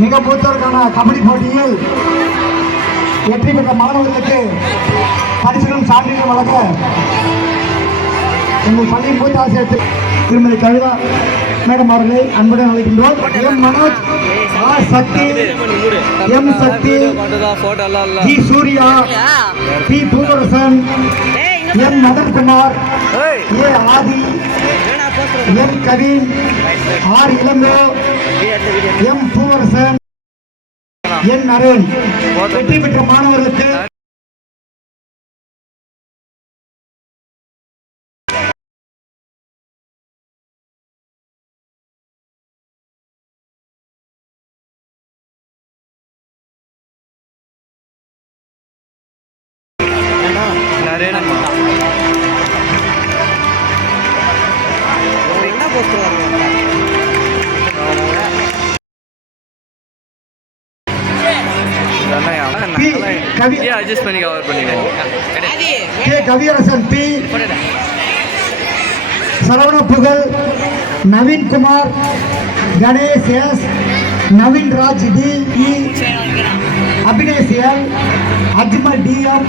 மிக மூத்தோருக்கான கபடி போட்டியில் வெற்றி பெற்ற மாணவர்களுக்கு பரிசுகளும் சான்றிதழ் வழங்க எங்கள் பள்ளி மூத்த ஆசிரியர் திருமதி கவிதா மேடம் அவர்களை அன்புடன் அழைக்கின்றோம். M Manoj R Sakthi M Sakthi G Surya P Poovarasan M Madhankumar A Aadhi M Kavin R Ilango M Poovarasan N Arun வெற்றி பெற்ற மாணவர்களுக்கு அட்ஜஸ்ட் பண்ணி கவர் பண்ணிடுறேன் K Kaviyarasan P. Saravana Pugazh Naveenkumar Ganesh S Naveen Raj T E. Abinesh L Ajmal T M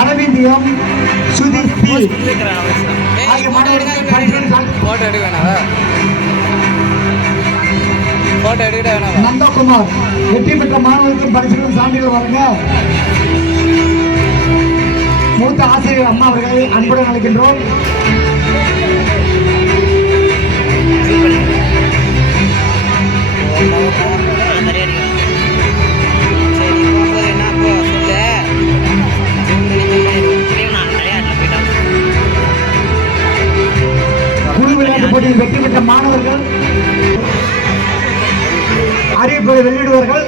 Aravind M Sudeep P. ஆகிய மாணவர்களுக்கு நந்தகுமார் வெற்றி பெற்ற மாணவர்களுக்கும் பரிசுகளும் சான்றிதழ் வழங்க மூத்த ஆசிரியர் அம்மா அவர்களை அன்புடன் அழைக்கின்றோம். என்ன குழு விளையாட்டு போட்டியில் வெற்றி பெற்ற மாணவர்கள் அறிவிப்பை வெளியிடுவார்கள்.